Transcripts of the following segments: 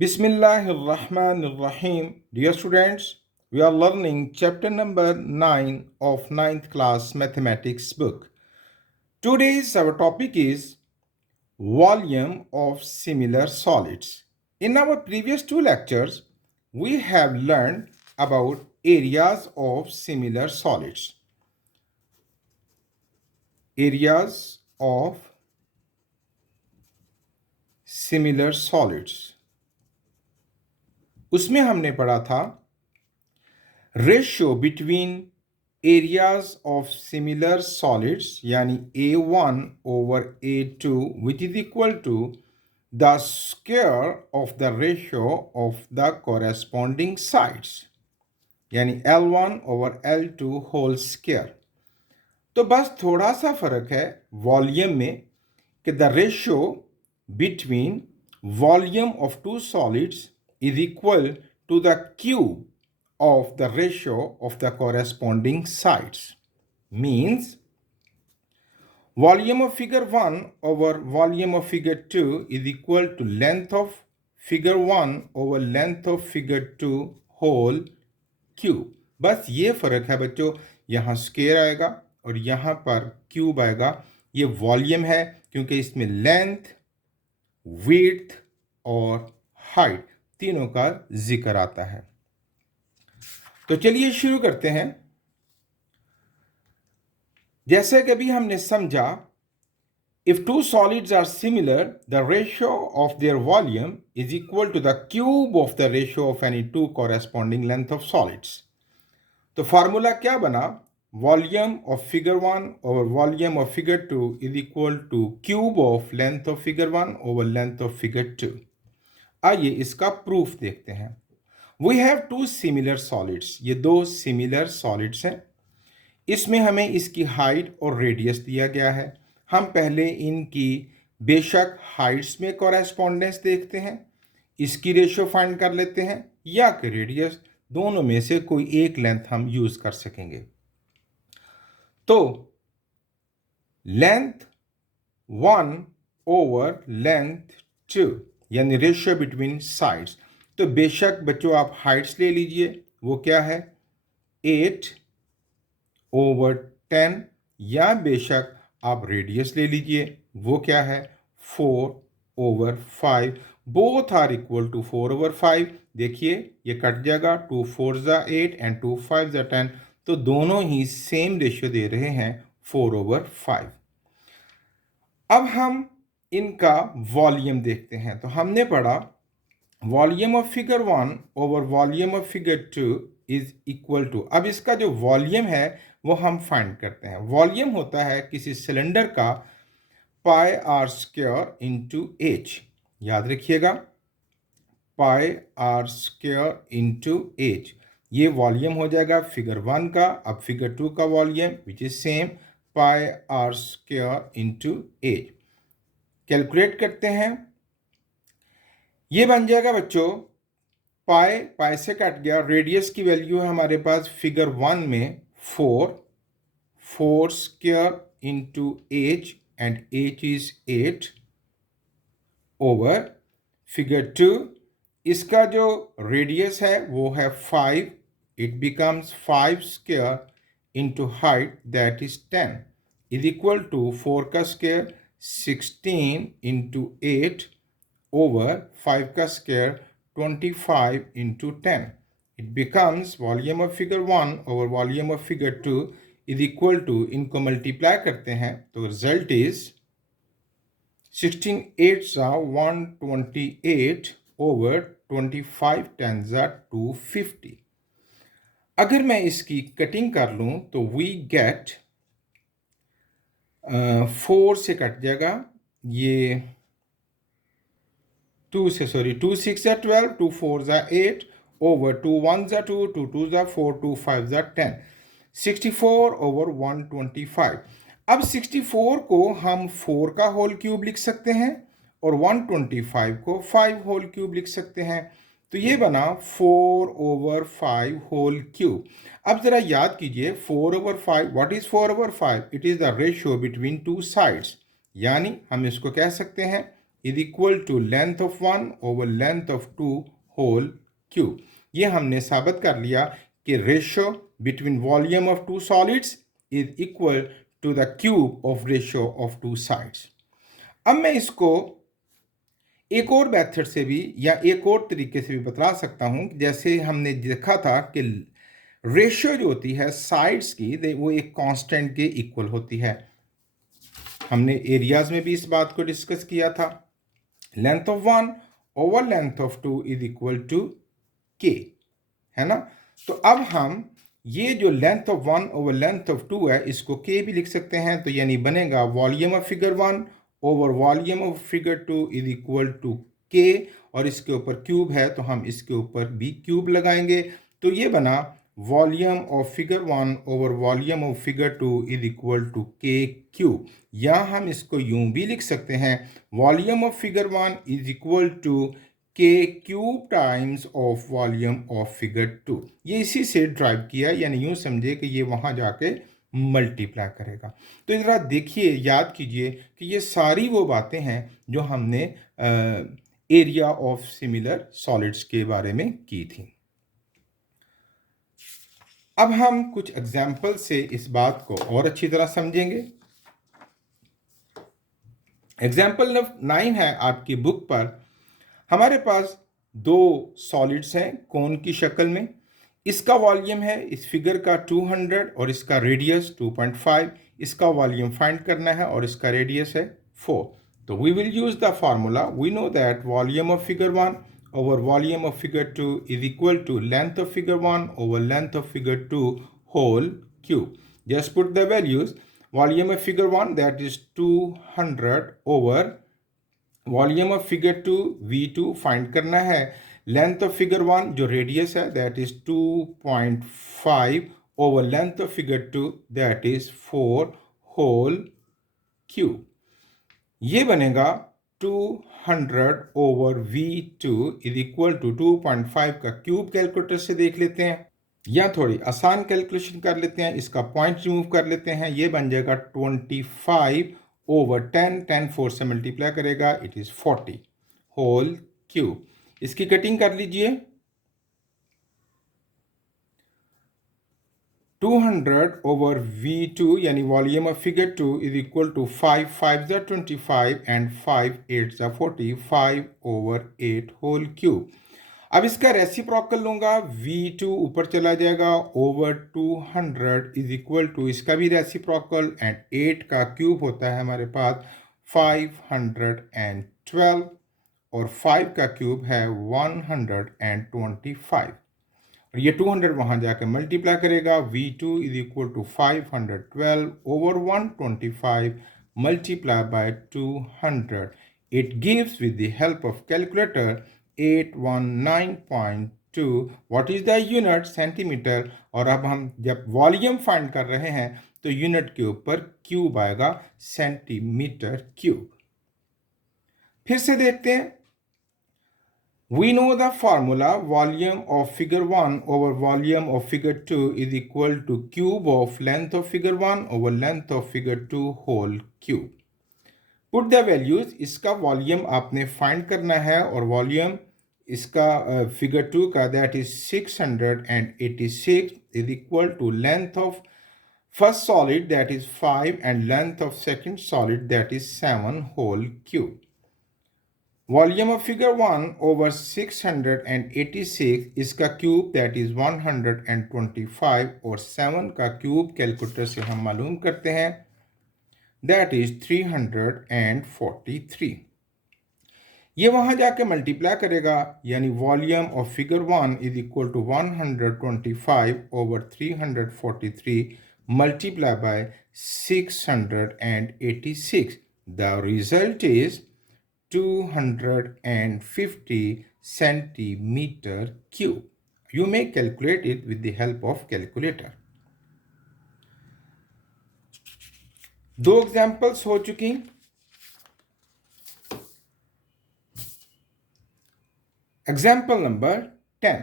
Bismillahirrahmanirrahim. Dear students, we are learning chapter number 9 of ninth class mathematics book. Today's our topic is volume of similar solids. In our previous two lectures, we have learned about areas of similar solids. Areas of similar solids. उसमें हमने पढ़ा था ratio between areas of similar solids यानी A1 over A2 which is equal to the square of the ratio of the corresponding sides यानी L1 over L2 whole square. तो बस थोड़ा सा फर्क है वॉल्यूम में कि the ratio between volume of two solids is equal to the cube of the ratio of the corresponding sides. Means volume of figure 1 over volume of figure 2 is equal to length of figure 1 over length of figure 2 whole cube. बस ये फर्क है बच्चों, यहाँ square आएगा और यहाँ पर क्यूब आएगा। ये वॉल्यूम है क्योंकि इसमें लेंथ, विड्थ और हाइट तीनों का जिक्र आता है। तो चलिए शुरू करते हैं। जैसे कि अभी हमने समझा, if two solids are similar the ratio of their volume is equal to the cube of the ratio of any two corresponding length of solids. तो फार्मूला क्या बना? Volume of figure 1 over volume of figure 2 is equal to cube of length of figure 1 over length of figure 2। आइए इसका proof देखते हैं। We have two similar solids, ये दो similar solids हैं। इसमें हमें इसकी हाइट और रेडियस दिया गया है। हम पहले इनकी बेशक हाइट्स में कॉरेस्पॉन्डेंस देखते हैं, इसकी रेशियो फाइंड कर लेते हैं, या कि रेडियस, दोनों में से कोई एक लेंथ हम यूज कर सकेंगे। तो लेंथ 1 ओवर लेंथ 2 यानी रेशियो बिटवीन साइड्स। तो बेशक बच्चों आप हाइट्स ले लीजिए, वो क्या है 8 ओवर 10, या बेशक आप रेडियस ले लीजिए, वो क्या है 4 over 5। Both are equal to 4 over 5। देखिए ये कट जाएगा, 2 4 ज़ा 8 एंड 2 5 ज़ा 10, तो दोनों ही सेम रेशियो दे रहे हैं 4 ओवर 5। अब हम इनका वॉल्यूम देखते हैं। तो हमने पढ़ा volume of figure 1 over volume of figure 2 is equal to, अब इसका जो वॉल्यूम है वो हम फाइंड करते हैं। वॉल्यूम होता है किसी सिलेंडर का pi r square into h. याद रखिएगा, pi r square into h, ये वॉल्यूम हो जाएगा फिगर 1 का। अब फिगर 2 का volume which is same pi r square into h. Calculate करते हैं, ये बन जाएगा बच्चों पाई, पाई से कट गया, रेडियस की वैल्यू है हमारे पास फिगर 1 में 4 square into h and h is 8 over figure 2, इसका जो रेडियस है वो है 5, it becomes 5 square into height that is 10 is equal to 4 का स्क्वायर 16 इंटू 8 over 5 का स्क्वायर 25 into 10. It becomes volume of figure 1 over volume of figure 2 is equal to, इनको multiply करते हैं तो रिजल्ट इज 16 8 128 over 25 10 250। अगर मैं इसकी कटिंग कर लूं तो वी गेट 4 से कट जाएगा, ये 2 से, सॉरी 2 6 ज़ा 12, 2 4 ज़ा 8 ओवर 2 1 ज़ा 2, 2 2 ज़ा 4, 2 5 ज़ा 10, 64 ओवर 125। अब 64 को हम 4 का होल क्यूब लिख सकते हैं और 125 को 5 होल क्यूब लिख सकते हैं। तो ये बना 4 ओवर 5 होल क्यूब। अब ज़रा याद कीजिए 4 over 5, what is 4 over 5? It is the ratio between two sides, यानी हम इसको कह सकते हैं is equal to length of 1 over length of 2 whole cube. ये हमने साबित कर लिया कि ratio between volume of two solids is equal to the cube of ratio of two sides. अब मैं इसको एक और मेथड से भी या एक और तरीके से भी बता सकता हूं, जैसे हमने देखा था कि रेशियो जो होती है साइड्स की वो एक कांस्टेंट के इक्वल होती है। हमने एरियाज में भी इस बात को डिस्कस किया था। Length of 1 over length of 2 is equal to K, है ना। तो अब हम ये जो length of 1 over length of 2 है इसको के भी लिख सकते हैं। तो यानी बनेगा volume of figure 1 over volume of figure 2 is equal to K, और इसके ऊपर क्यूब है तो हम इसके ऊपर भी क्यूब लगाएंगे। तो ये बना volume of figure 1 over volume of figure 2 is equal to K cube. या हम इसको यूं भी लिख सकते हैं volume of figure 1 is equal to K cube times of volume of figure 2। ये इसी से ड्राइव किया, यानी यूं समझे कि ये वहां जाके मल्टीप्लाई करेगा। तो ज़रा देखिए, याद कीजिए कि ये सारी वो बातें हैं जो हमने एरिया ऑफ सिमिलर सॉलिड्स के बारे में की थी। अब हम कुछ एग्जाम्पल से इस बात को और अच्छी तरह समझेंगे। एग्जाम्पल नंबर 9 है आपकी बुक पर। हमारे पास दो सॉलिड्स हैं कोन की शक्ल में। इसका वॉल्यूम है इस फिगर का 200 और इसका रेडियस 2.5। इसका वॉल्यूम फाइंड करना है और इसका रेडियस है 4। तो we will use the formula. We know that volume of figure 1 over volume of figure 2 is equal to length of figure 1 over length of figure 2 whole cube. Just put the values. Volume of figure 1, that is 200 over volume of figure 2 V2 find करना है। Length of figure 1 जो radius है that is 2.5 over length of figure 2 that is 4 whole cube. ये बनेगा 200 over V2 is equal to 2.5 का cube. Calculator से देख लेते हैं या थोड़ी आसान कैलकुलेशन कर लेते हैं, इसका पॉइंट रिमूव कर लेते हैं। ये बन जाएगा 25 ओवर 10, 10 4 से मल्टीप्लाई करेगा, इट इज 40 होल क्यूब। इसकी कटिंग कर लीजिए। 200 over V2 यानी volume of figure 2 is equal to 5 5 25 and 5 8 40, 5 over 8 whole cube. अब इसका रेसिप्रोकल लूंगा, V2 ऊपर चला जाएगा ओवर 200 इज इक्वल टू इसका भी रेसिप्रोकल एंड 8 का क्यूब होता है हमारे पास 512 और 5 का क्यूब है 125। और ये 200 वहाँ जाकर मल्टीप्लाई करेगा। V2 is equal to 512 over 125 multiply by 200। It gives with the help of calculator 819.2। What is the unit? Centimetre. और अब हम जब वॉल्यूम फाइंड कर रहे हैं तो यूनिट के ऊपर क्यूब आएगा, सेंटीमीटर क्यूब। फिर से देखते हैं। We know the formula volume of figure 1 over volume of figure 2 is equal to cube of length of figure 1 over length of figure 2 whole cube. Put the values. इसका volume आपने find करना है और volume इसका figure 2 का that is 686 is equal to length of first solid that is 5 and length of second solid that is 7 whole cube. Volume of figure 1 over 686 इसका cube that is 125 और 7 का cube calculator से हम मालूम करते हैं that is 343। ये वहाँ जाके मल्टीप्लाई करेगा, यानी volume of figure 1 is equal to 125 over 343 multiply by 686। The result is 250 centimeter cube. You may calculate it with the help of calculator. दो एग्जाम्पल्स हो चुकी। Example number 10।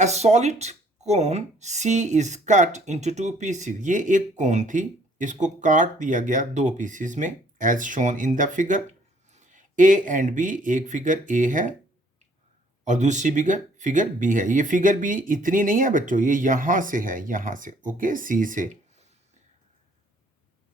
A solid cone C is cut into 2 pieces. ये एक कोन थी, इसको काट दिया गया 2 पीसेस में, as shown in the figure. A and B, एक फिगर ए है और दूसरी फिगर बी है। ये फिगर बी इतनी नहीं है बच्चों, ये यहां से है, यहां से, ओके, सी से।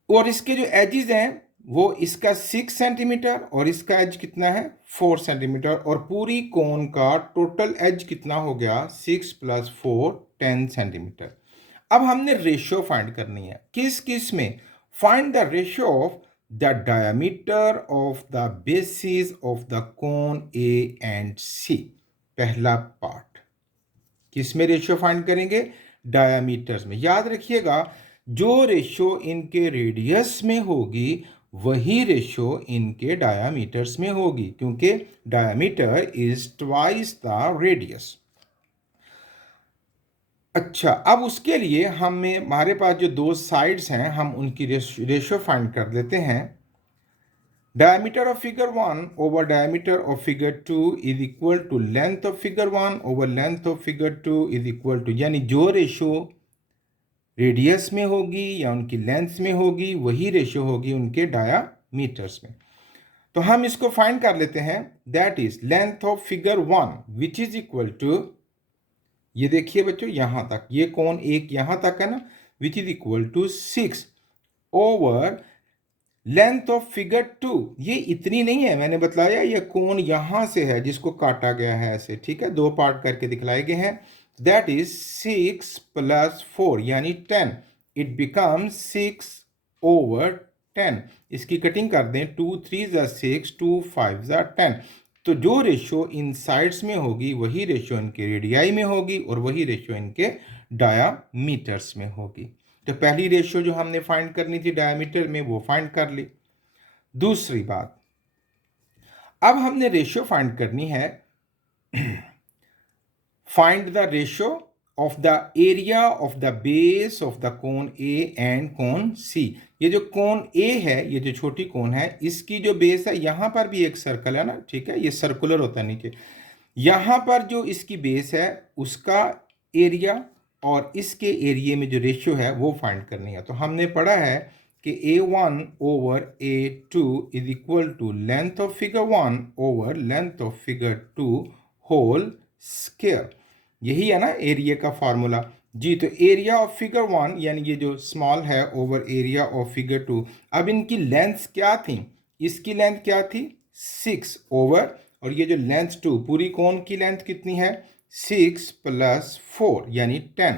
और इसके जो एजेस हैं वो इसका 6 सेंटीमीटर और इसका एज कितना है 4 सेंटीमीटर, और पूरी कोन का टोटल एज कितना हो गया 6 + 4 10 सेंटीमीटर। अब हमने रेशियो फाइंड करनी है, किस में? Find the ratio of the diameter of the basis of the cone A and C. पहला पार्ट किस में रेशियो फाइंड करेंगे? डायमीटर्स में। याद रखिएगा, जो रेशियो इनके रेडियस में होगी वही रेशियो इनके डायमीटर्स में होगी, क्योंकि diameter is twice the radius. अच्छा, अब उसके लिए हमारे पास जो दो साइड्स हैं हम उनकी रेशियो फाइंड कर लेते हैं। Diameter of figure 1 over diameter of figure 2 is equal to length of figure 1 over length of figure 2 is equal to, यानी जो रेशियो रेडियस में होगी या उनकी लेंथ में होगी वही रेशियो होगी उनके डायामीटर्स में। तो हम इसको फाइंड कर लेते हैं। That is length of figure 1 which is equal to, ये देखिए बच्चों यहां तक, ये कोण एक यहां तक है ना, which is equal to 6 over length of figure 2। ये इतनी नहीं है, मैंने बताया ये कोण यहां से है जिसको काटा गया है ऐसे, ठीक है, दो पार्ट करके दिखलाए गए हैं। दैट इज 6 + 4 यानी 10। It becomes 6 over 10। इसकी कटिंग कर दें, 2 3 = 6, 2 5 = 10। तो जो रेशियो इन साइड्स में होगी वही रेशियो इनके रेडियाई में होगी और वही रेशियो इनके डायामीटर्स में होगी। तो पहली रेशियो जो हमने फाइंड करनी थी डायमीटर में वो फाइंड कर ली। दूसरी बात, अब हमने रेशियो फाइंड करनी है, find the ratio of the area of the base of the cone A and cone C. ये जो कोन ए है, ये जो छोटी कोन है, इसकी जो बेस है, यहां पर भी एक सर्कल है ना, ठीक है, ये सर्कुलर होता है नीचे। यहां पर जो इसकी बेस है उसका एरिया और इसके एरिया में जो रेशियो है वो फाइंड करनी है। तो हमने पढ़ा है कि A1 over A2 is equal to length of figure 1 over length of figure 2 whole square. यही है ना एरिया का फॉर्मूला जी। तो एरिया ऑफ फिगर 1 यानी ये जो स्मॉल है ओवर एरिया ऑफ फिगर 2। अब इनकी लेंथ क्या थी? इसकी लेंथ क्या थी 6 ओवर, और ये जो लेंथ 2, पूरी कोन की लेंथ कितनी है 6 + 4 यानी 10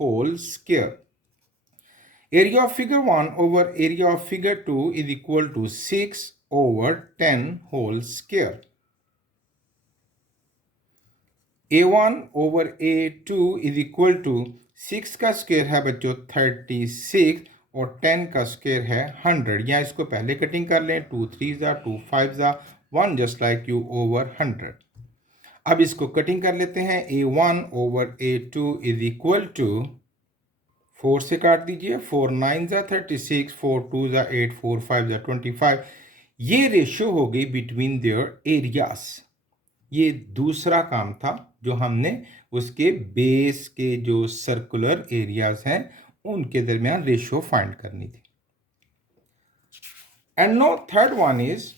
whole square. Area of figure 1 over area of figure 2 is equal to 6 over 10 whole square. A1 over A2 is equal to 6 का स्क्वायर है बच्चों 36 और 10 का स्क्वायर है 100। या इसको पहले कटिंग कर लें, 2 3 = 2 5 = 1 जस्ट लाइक यू ओवर 100। अब इसको कटिंग कर लेते हैं। A1 over A2 is equal to 4 से काट दीजिए, 4 9 = 36, 4 2 = 8, 4 5 = 25। ये रेशियो हो गई बिटवीन देयर एरियाज। ये दूसरा काम था जो हमने उसके बेस के जो सर्कुलर एरियाज हैं उनके दरमियान रेशियो फाइंड करनी थी। And no third one is,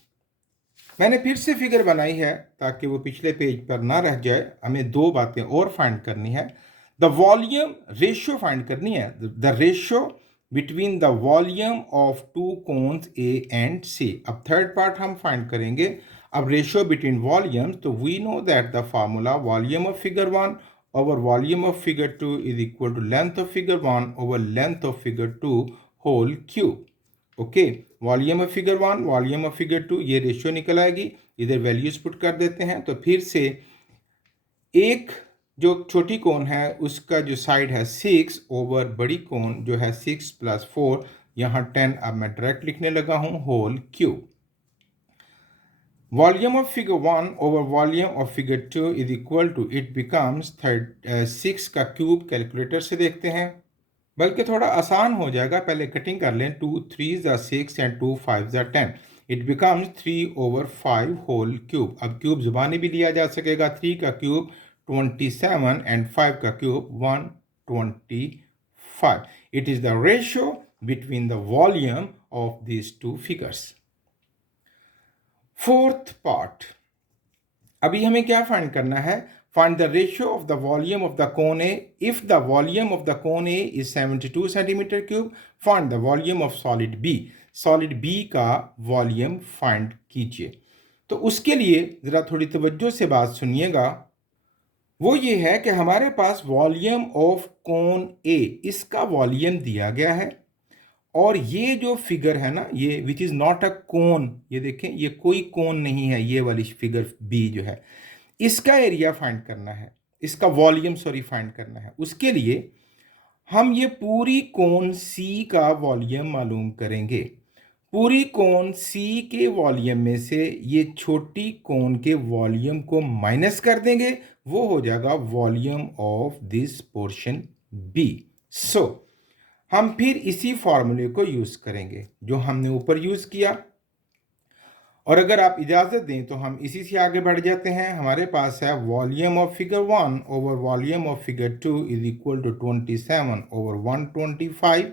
मैंने फिर से फिगर बनाई है ताकि वो पिछले पेज पर ना रह जाए। हमें दो बातें और फाइंड करनी है। द वॉल्यूम रेशियो फाइंड करनी है, the ratio between the volume of two cones A and C. अब थर्ड पार्ट हम फाइंड करेंगे। अब रेशियो बिटवीन वॉल्यूम्स, तो we know that the formula volume of figure 1 over volume of figure 2 is equal to length of figure 1 over length of figure 2 whole cube. Okay, volume of figure 1 volume of figure 2, ये ratio निकल आएगी। इधर values put कर देते हैं। तो फिर से एक जो छोटी कोन है उसका जो साइड है 6 ओवर बड़ी कोन जो है 6 + 4, यहाँ 10 अब मैं डायरेक्ट लिखने लगा हूँ whole cube. Volume of figure 1 over volume of figure 2 is equal to, it becomes 6 का क्यूब। कैलकुलेटर से देखते हैं, बल्कि थोड़ा आसान हो जाएगा, पहले कटिंग कर लें। 2 3 = 6 and 2 5 = 10। It becomes 3 over 5 whole cube. अब क्यूब जुबानी भी लिया जा सकेगा। 3 का क्यूब 27 एंड 5 का cube 125। It is the ratio between the volume of these two figures. Fourth part, अभी हमें क्या फाइंड करना है? Find the ratio of the volume of the cone A if the volume of the cone A is 72 centimetre cube. Find the volume of solid B, solid B का volume find कीजिए। तो उसके लिए ज़रा थोड़ी तवज्जो से बात सुनिएगा। वो ये है कि हमारे पास वॉल्यूम ऑफ कोन ए, इसका वॉल्यूम दिया गया है, और ये जो फिगर है ना, ये विच इज़ नॉट अ कोन, ये देखें ये कोई कोन नहीं है, ये वाली फिगर बी जो है, इसका एरिया फाइंड करना है, इसका वॉल्यूम सॉरी फाइंड करना है। उसके लिए हम ये पूरी कोन सी का वॉल्यूम मालूम करेंगे। पूरी कोन सी के वॉल्यूम में से ये छोटी कोन के वॉल्यूम को माइनस कर देंगे, वो हो जाएगा volume of this portion B. So हम फिर इसी फॉर्मूले को यूज करेंगे जो हमने ऊपर यूज किया, और अगर आप इजाजत दें तो हम इसी से आगे बढ़ जाते हैं। हमारे पास है volume of figure 1 over volume of figure 2 is equal to 27 over 125।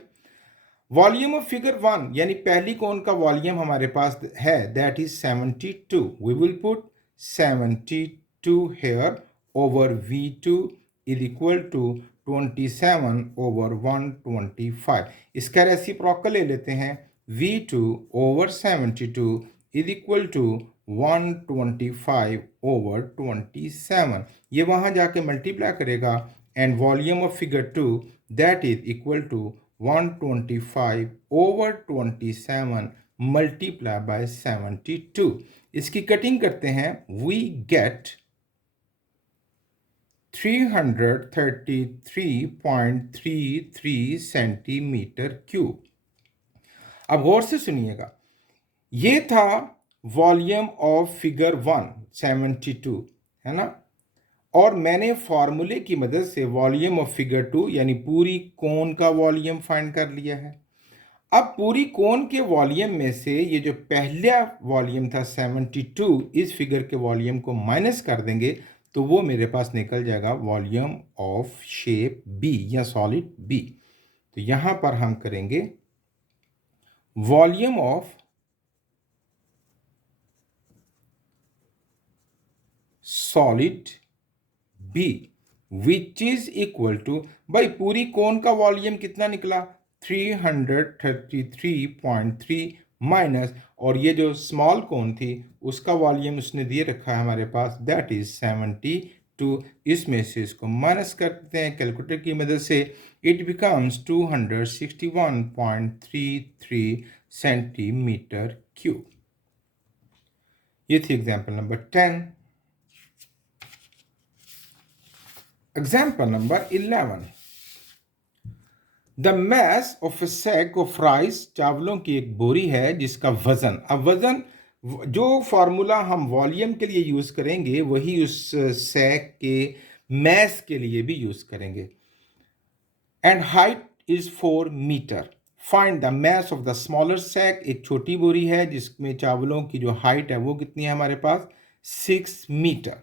Volume of figure 1 यानी पहली कोन का वॉल्यूम हमारे पास है, that is 72। We will put 72 here over V2 is equal to 27 over 125। इसका रेसिप्रोकल ले लेते हैं, V2 over 72 is equal to 125 over 27। ये वहाँ जाके मल्टीप्लाई करेगा, and volume of figure 2 that is equal to 125 over 27 multiply by 72। इसकी cutting करते हैं, वी गेट 333.33 सेंटीमीटर क्यूब। अब गौर से सुनिएगा, ये था वॉल्यूम ऑफ फिगर 1 72, है ना, और मैंने फॉर्मूले की मदद से वॉल्यूम ऑफ फिगर 2 यानी पूरी कोन का वॉल्यूम फाइंड कर लिया है। अब पूरी कोन के वॉल्यूम में से ये जो पहला वॉल्यूम था 72, इस फिगर के वॉल्यूम को माइनस कर देंगे तो वो मेरे पास निकल जाएगा वॉल्यूम ऑफ शेप बी या सॉलिड बी। तो यहां पर हम करेंगे volume of solid B which is equal to, भाई पूरी कोन का वॉल्यूम कितना निकला? 333.3 माइनस, और ये जो स्मॉल कोन थी उसका वॉल्यूम उसने दिए रखा है हमारे पास, दैट इज 72। इसमें से इसको माइनस करते हैं कैलकुलेटर की मदद से, इट बिकम्स 261.33 सेंटीमीटर क्यूब। ये थी example number 10। Example number 11. The mass of a sack of rice, चावलों की एक बोरी है जिसका वजन, अब वजन जो फॉर्मूला हम वॉल्यूम के लिए यूज करेंगे वही उस सैक के मैस के लिए भी यूज करेंगे। And height is 4 metre. Find the mass of the smaller sack, एक छोटी बोरी है जिसमें चावलों की जो हाइट है वो कितनी है हमारे पास? 6 मीटर।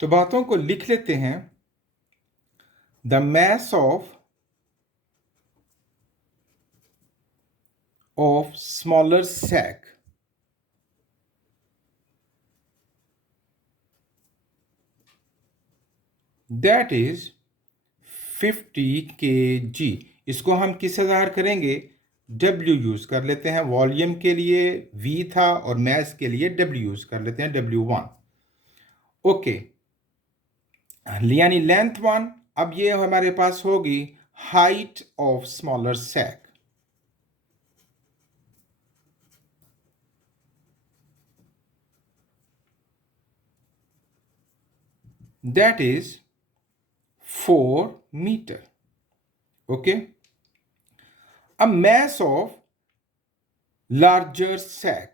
तो बातों को लिख लेते हैं। The mass of smaller sack that is 50 kg। इसको हम किससे ज़ाहिर करेंगे? W यूज कर लेते हैं। वॉल्यूम के लिए V था और मैस के लिए W यूज कर लेते हैं, W1। ओके, यानी लेंथ 1। अब ये हमारे पास होगी height of smaller sack, that is 4 metre. Okay, a mass of larger sack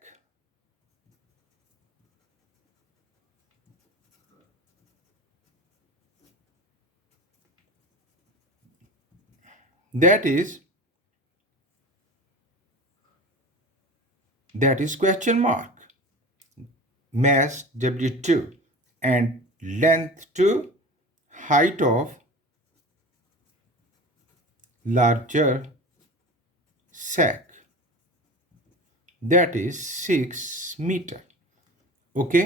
that is question mark, mass W2 and length 2, height of larger sack, that is 6 metre. Okay,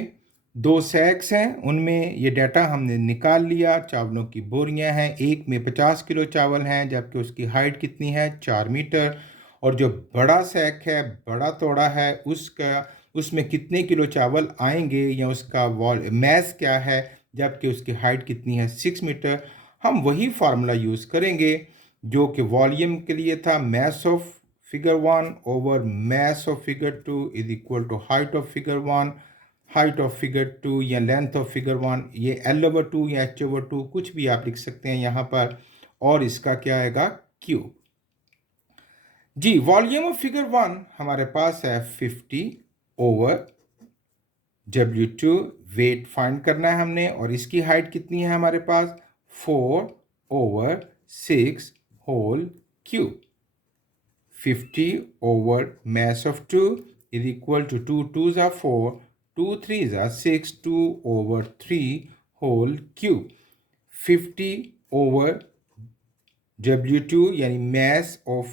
2 sacks हैं, उनमें ये data हमने निकाल लिया। चावलों की बोरियां हैं, एक में 50 किलो चावल हैं, जबकि उसकी हाइट कितनी है, 4 मीटर। और जो बड़ा सैक है, बड़ा तोड़ा है, उसमें कितने किलो चावल आएंगे, या उसका मैस क्या है, जबकि उसकी हाइट कितनी है, 6 मीटर। हम वही फार्मूला यूज़ करेंगे जो कि वॉल्यूम के लिए था। Mass of figure 1 over mass of figure 2 is equal to height of figure 1, height of figure 2 या लेंथ ऑफ फिगर 1। ये L/2 या H/2 कुछ भी आप लिख सकते हैं यहाँ पर, और इसका क्या आएगा, क्यूब। जी, वॉल्यूम ऑफ फिगर 1 हमारे पास है 50 ओवर W2, वेट फाइंड करना है हमने, और इसकी हाइट कितनी है हमारे पास, 4 over 6 whole cube. 50 over mass of 2 is equal to 2 2s are 4, 2 3s are 6, 2 over 3 whole cube। 50 over W2 यानी mass of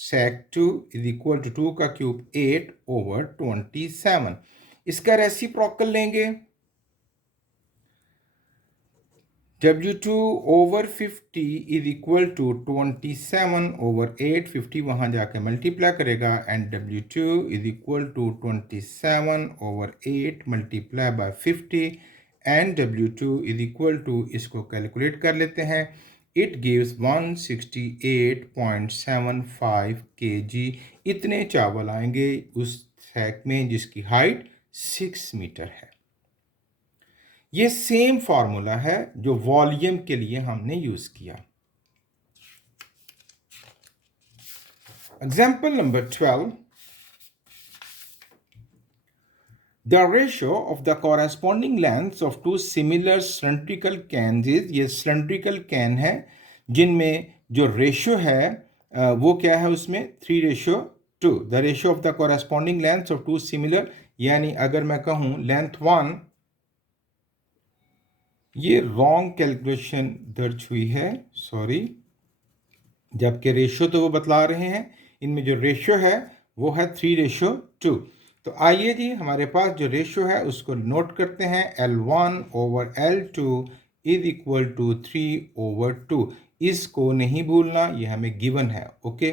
sac 2 is equal to 2 का क्यूब 8 over 27। इसका रेसिप्रोकल लेंगे, W2 over 50 is equal to 27 over 8, 50 वहाँ जाके multiply करेगा, and W2 is equal to 27 over 8 multiply by 50, and W2 is equal to, इसको calculate कर लेते हैं, इट गिव्स 168.75 kg। इतने चावल आएंगे उस सैक में जिसकी हाइट 6 मीटर है। ये सेम फॉर्मूला है जो वॉल्यूम के लिए हमने यूज किया। Example number 12, the ratio of the corresponding length of two similar cylindrical can is, ये सिलेंड्रिकल कैन है जिनमें जो रेशियो है वो क्या है, उसमें 3:2। The ratio of the corresponding length of two similar, यानी अगर मैं कहूं लेंथ 1, ये रॉन्ग कैलकुलेशन दर्ज हुई है, सॉरी, जबकि रेशियो तो वो बतला रहे हैं, इनमें जो रेशियो है वो है 3:2। तो आइए जी, हमारे पास जो रेशियो है उसको नोट करते हैं, L1 over L2 is equal to 3/2। इसको नहीं भूलना, ये हमें गिवन है। ओके,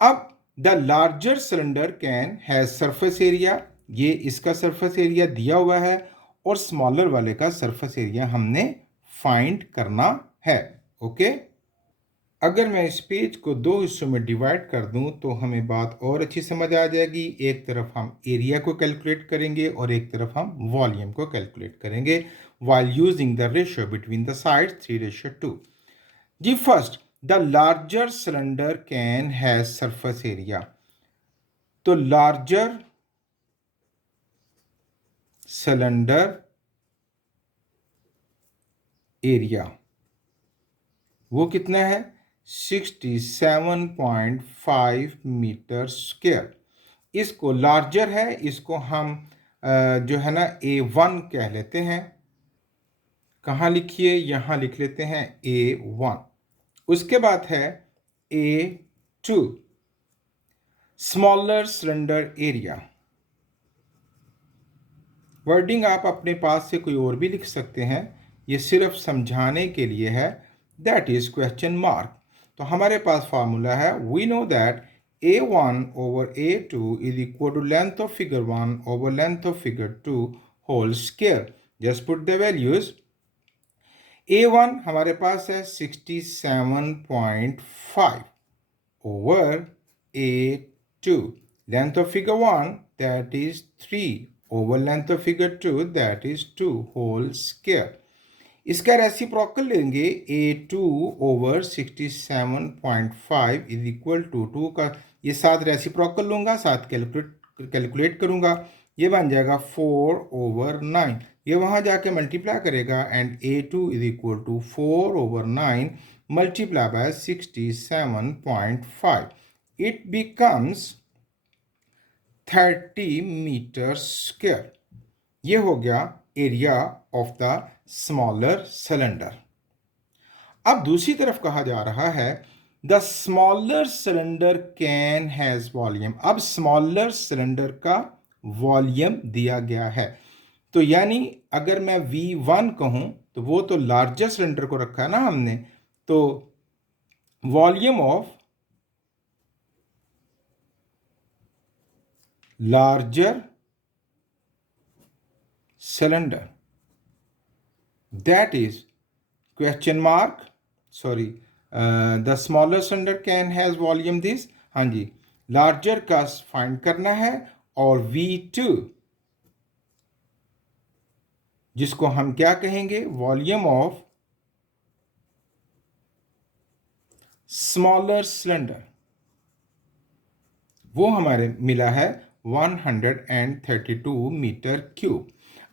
अब the larger cylinder can has surface area, ये इसका सरफेस एरिया दिया हुआ है, और स्मॉलर वाले का सरफेस एरिया हमने फाइंड करना है। ओके, अगर मैं इस पेज को 2 हिस्सों में डिवाइड कर दूं तो हमें बात और अच्छी समझ आ जाएगी। एक तरफ हम एरिया को कैलकुलेट करेंगे और एक तरफ हम वॉल्यूम को कैलकुलेट करेंगे, while using the ratio between the sides 3:2। जी, first, the larger cylinder can has surface area. तो लार्जर सिलेंडर एरिया वो कितना है, 67.5 मीटर स्क्वायर। इसको लार्जर है, इसको हम जो है ना A1 कह लेते हैं। कहाँ लिखिए, यहाँ लिख लेते हैं A1। उसके बाद है A2, smaller cylinder area. Wording आप अपने पास से कोई और भी लिख सकते हैं, ये सिर्फ समझाने के लिए है, दैट इज क्वेश्चन मार्क। तो हमारे पास फार्मूला है, we know that A1 over A2 is equal to length of figure 1 over length of figure 2 whole square। just put the values। A1 हमारे पास है 67.5 over A2, length of figure 1 that is 3 over length of figure 2 that is 2 whole square। इसका reciprocal लेंगे, A2 over 67.5 is equal to 2 का ये साथ reciprocal लूँगा, साथ कैलकुलेट करूँगा, ये बन जाएगा 4/9। ये वहाँ जाके मल्टीप्लाई करेगा, and A2 is equal to 4/9 multiplied by 67.5। It becomes 30 metre square. ये हो गया area of the smaller cylinder. अब दूसरी तरफ कहा जा रहा है the smaller cylinder can has volume. अब स्मॉलर सिलेंडर का वॉल्यूम दिया गया है, तो यानी अगर मैं V1 कहूँ तो वो तो लार्जर सिलेंडर को रखा है ना हमने, तो volume of larger cylinder, that is question mark, sorry, the smaller cylinder can has volume this, हाँ जी, larger का फाइंड करना है, और V2 जिसको हम क्या कहेंगे, वॉल्यूम ऑफ स्मॉलर सिलेंडर, वो हमारे मिला है 132 मीटर क्यूब।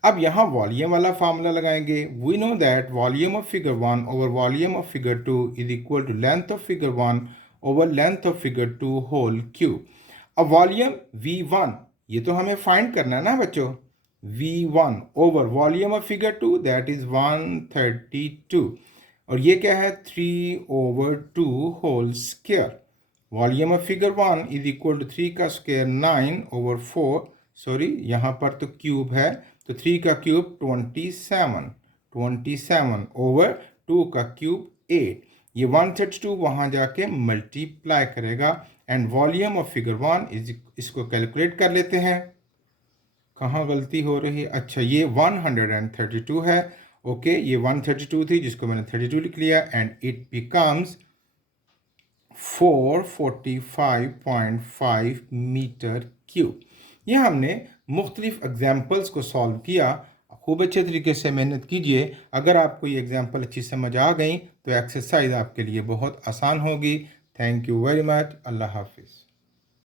अब यहाँ वॉल्यूम वाला फार्मूला लगाएंगे। We know that volume of figure 1 over volume of figure 2 is equal to length of figure 1 over length of figure 2 whole cube. अब वॉल्यूम V1 ये तो हमें फाइंड करना है ना बच्चों, V1 over volume of figure 2 that is 132, और ये क्या है 3/2 whole square. Volume of figure 1 is equal to 3 का स्क्वायर 9/4, सॉरी यहाँ पर तो क्यूब है, तो 3 का क्यूब 27 ओवर 2 का क्यूब 8। ये 132 वहाँ जाके मल्टीप्लाई करेगा, and volume of figure 1 is, इसको कैलकुलेट कर लेते हैं। कहाँ गलती हो रही है, अच्छा ये 132 है, ओके ये 132 थी जिसको मैंने 32 लिख लिया, and it becomes 445.5 metre cube. ये हमने मुख्तलिफ एग्जाम्पल्स को सॉल्व किया। खूब अच्छे तरीके से मेहनत कीजिए। अगर आपको ये एग्जाम्पल अच्छी समझ आ गई तो एक्सरसाइज आपके लिए बहुत आसान होगी। Thank you very much. अल्लाह हाफिज़।